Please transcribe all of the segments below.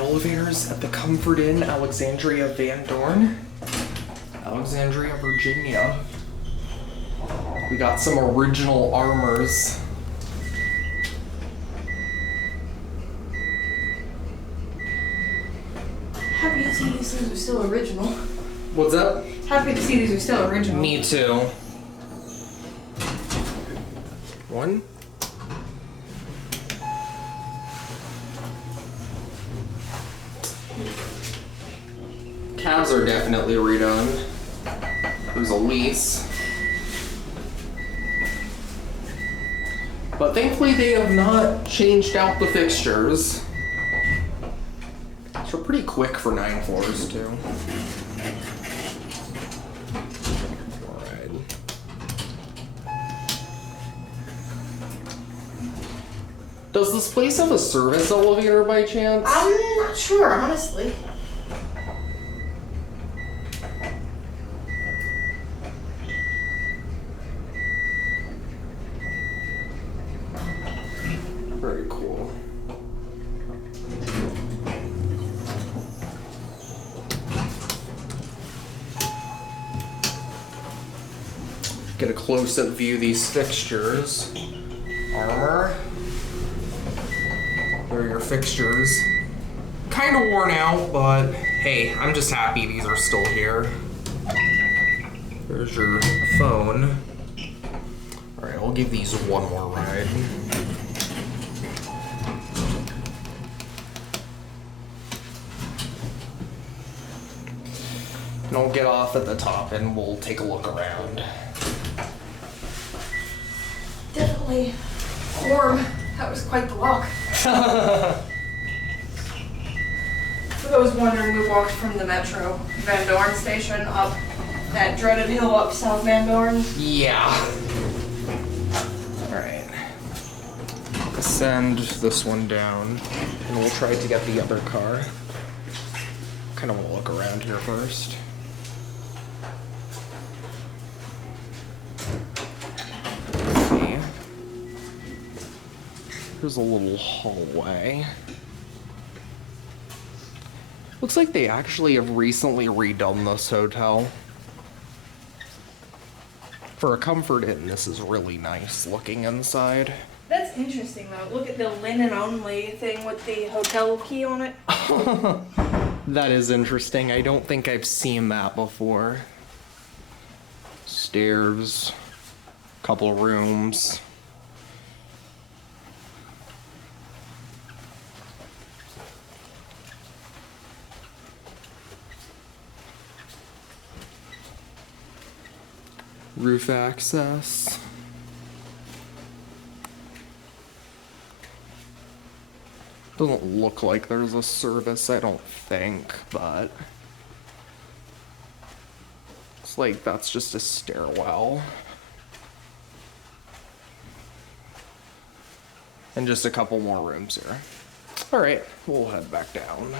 elevators at the Comfort Inn, Alexandria, Van Dorn. Alexandria, Virginia. We got some original armors. Happy to see these things are still original. What's up? Happy to see these are still original. Me too. One. Calves are definitely redone. There's a lease. But thankfully they have not changed out the fixtures. So pretty quick for 9 floors too. Alright. Does this place have a service elevator by chance? I'm not sure, honestly. Very cool. Get a close-up view of these fixtures. Armor. There are your fixtures. Kind of worn out, but hey, I'm just happy these are still here. There's your phone. Alright, I'll give these one more ride. And I'll get off at the top and we'll take a look around. Definitely warm. That was quite the walk. For those wondering, we walked from the Metro Van Dorn station up that dreaded hill up South Van Dorn. Yeah. Alright. Send this one down and we'll try to get the other car. Kind of want to look around here first. Okay. Here's a little hallway. Looks like they actually have recently redone this hotel. For a Comfort Inn, this is really nice looking inside. That's interesting though. Look at the linen only thing with the hotel key on it. That is interesting. I don't think I've seen that before. Stairs, couple rooms. Roof access. Doesn't look like there's a service, I don't think, but it's like that's just a stairwell. And just a couple more rooms here. All right, we'll head back down.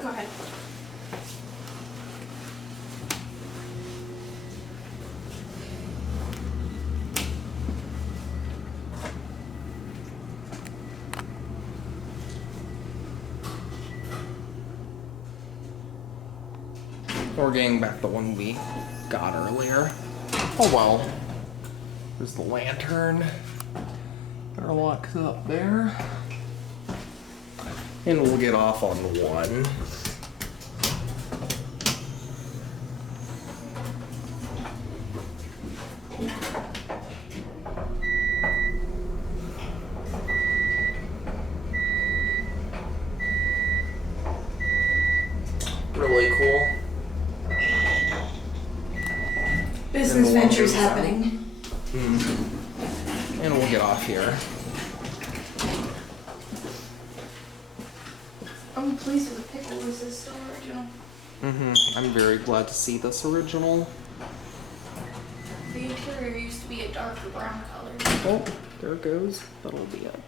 Go ahead. We're getting back the one we got earlier. Oh well. There's the lantern. They're locked up there. And we'll get off on one. Really cool. Business ventures happening. And we'll get off here. I'm pleased with the pickle. Is this still original? I'm very glad to see this original. The interior used to be a darker brown color. Oh, there it goes. That'll be up.